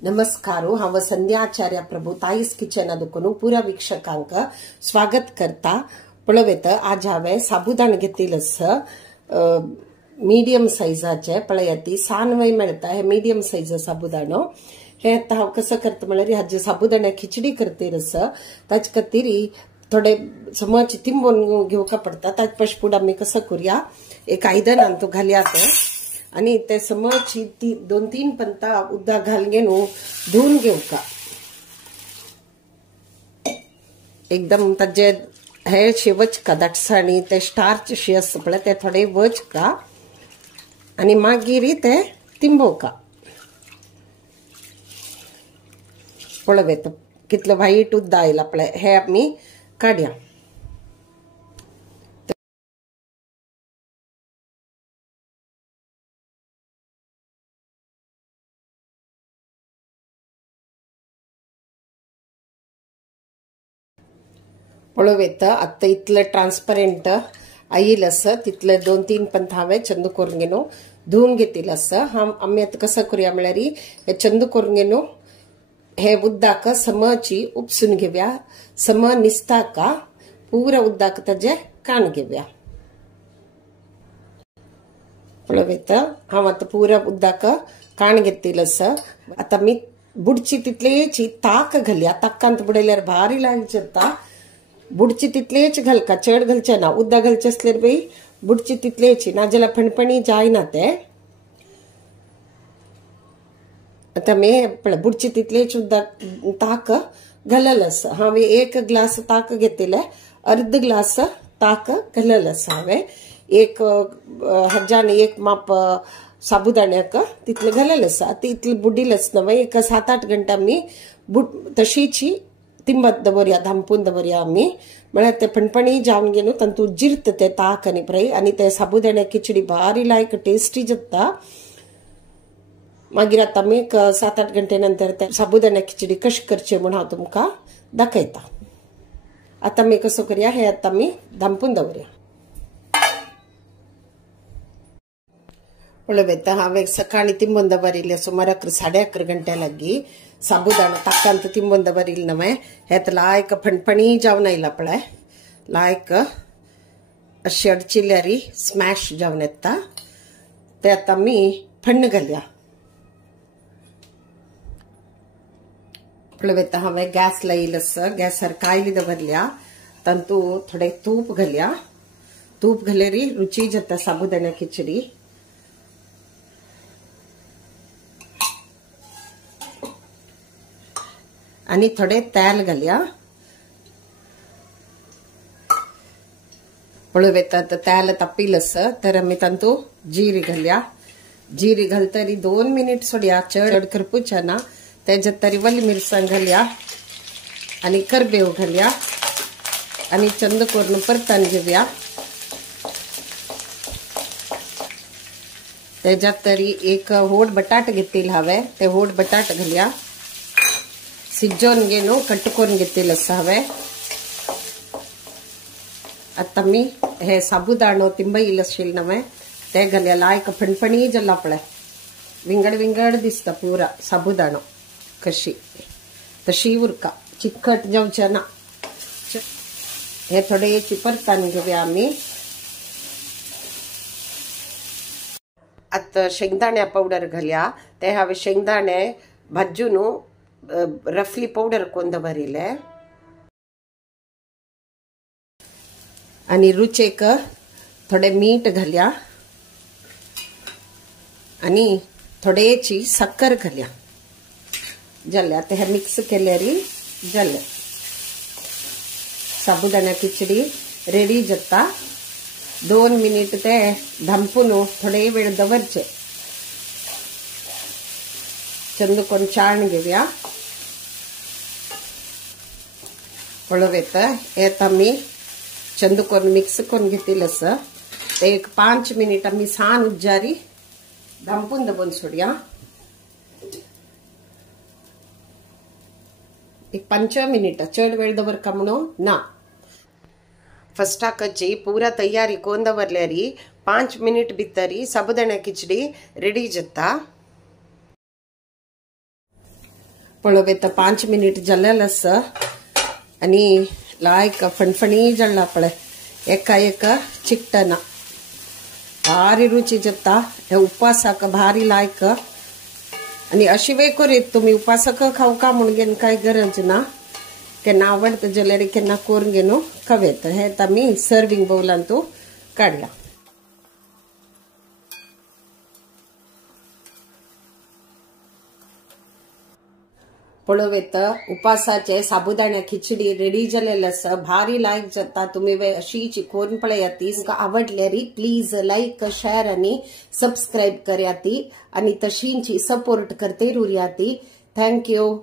नमस्कारो हांव संध्या आचार्य प्रभू ताईस किचन दुखून पुरा वीक्षकांक स्वागत करता। पळयत आज हांवें साबुदाणे घेतिल्स मीडियम सायजाचे पळयती सानवय मेळटा हे मीडियम सायज साबुदाणो। हे आता हांव कसं करता म्हळ्यार हाजे साबुदाणे खिचडी करतरस ताचे खातीर थोडे समज तिंबून घेवका पडटा। ताचे पयलीं आमी कसं करूया, एक आयदनान तो घालयात आणि ते समज 2-3 पंता उदक घालून धुवन घेवका। एकदम ताजे हे शे वचका दाटसाणी ते स्टार्च शे आसता पळय ते थोडे वचका आणि मागीर ते तिंबोवका। पळयत कितले वायट उदक आयला पळय हे आमी काडया। पळयत आता इतले ट्रान्सपरंट आयिल्स तितले 2-3 पंत हांवें चंद करून घेवन धुवन घेतिल्स। आमी आता कसं करूया म्हळ्यार हे चंद करून घेवन हे उदक समची उपसून घेवया। सम निसताका पूरा उदक ताजे काण घेवया। पळयत हांव आता पूरा उदक काण घेतिल्स। आता मी बुडची तितलेची ताक घालया। ताकांत बुडयल्यार भारी लागता। बुडची तितलेच घालका, चड घालचे ना। उदक घालचे असल्यार बी बुडची तितलेची नाजाल्यार फणफणी जायना ते। आता मी बुडची तितलेच उदक ताक घाललस। हांवें 1 ग्लास ताक घेतिले, अर्ध ग्लास ताक घाललस। हांवें एक हजान एक माप साबुदाण्याक तितले घाललस। आता इतले बुडिलस न्हय, एक 7-8 घंटा मी तशीची तिंबत दवरया, धांपून दवरया आमी। म्हळ्यार ते फणफणी जावन घेवन तातूंत जिरत ते ताक आनी फ्राय आनी ते साबुदाण्या खिचडी भारी लायक टेस्टी जाता। मागीर आता आमी 7-8 घंटे नंतर ते साबुदाण्या खिचडी कशी करची म्हूण हांव तुमकां दाखयता। आता आमी कसो करया, हे आता आमी धांपून दवरया। पळयत हांवें सकाळी तिंबून दवरिल्ले सुमार 11:30 घंटे लागी साबुदाणो ताकांत तिंबून दवरिल्ले न्हय। हे लायक फणफणी जावन आयला पळय, लायक अशें अडचिल्यार स्मॅश जावन येता। ते आता आमी फण्ण घालया। पळयत हांवें गॅस लायिल्लस, गॅसार कायली दवरल्या, तातूंत थोडे तूप घालया। तूप घाल्यार रुची जाता साबुदाण्या खिचडी। आणि थोडे तेल घालया। पळयत तेल तापिलस तर आमी तातूंत जिरी घालया। जिरी घालतरी 2 मिनिट सोडया, चड करपुचे ना। तेज्यात तरी वली मिरसांग घालया आणि करबेव घालया आणि चंद करून परतून घेवया। तेज्यात तरी एक व्हड बटाट घेतिल्लो हांवें, ते व्हड बटाट घालया। शिजोवन घेवन कट करून घेतिल्लस हांवें। आता मी हे साबुदाणो तिंबयिल्लो आशिल्लो न्हय ते घालया। लायक फणफणी जाला पळय, विंगड विंगड दिसता पूरा साबुदाणो। कशी तशी उरका, चिकट जावचे ना। हे थोडे परतून घेवया आमी। आता शेंगदाण्या पावडर घालया। ते हांवें शेंगदाणे भाजून रफली पावडर करून दवरिल्ले आणि रुचेक थोडे मीठ घालया आणि थोडेची साखर घालया। जाले आता हे मिक्स केल्यार जाले साबुदाण्या खिचडी रेडी जाता। 2 मिनिट ते धांपून थोडे वेळ दवरचे। चंद करून चाळून घेवया। पळयत हे आमी चंद करून मिक्स करून घेतिल्लस। ते एक 5 मिनिट आमी सान उज्जारी धांपून दवरून सोडया। एक 5 मिनिट, चड वेळ दवरका म्हणून ना। फस्टाकची पूरा तयारी करून दवरल्यार 5 मिनिट भितर साबुदाण्या खिचडी रेडी जाता। पळोवे तर 5 मिनिट जालेले आसा आणि लायक फणफणी जळला पळय एका एका चिकटना भारी रुची जाता हे उपासाक भारी लायक आणि अशी वेळ करीत तुम्ही उपासाक खावका म्हणून काय गरज ना केन्ना आवडतं जाल्यार केन्ना करून घेनो खवेत हे आता मी सर्विंग बाउलान तू काढला पळोवेत उपासाचे साबुदाणा खिचडी रेडी जालेले आसा भारी लायक जाता तुम्ही अशीची करून पळयाती आवडल्यारी प्लीज लाईक शेअर आणि सबस्क्राईब करयाती आणि तशींची सपोर्ट करते रुरयाती थँक्यू।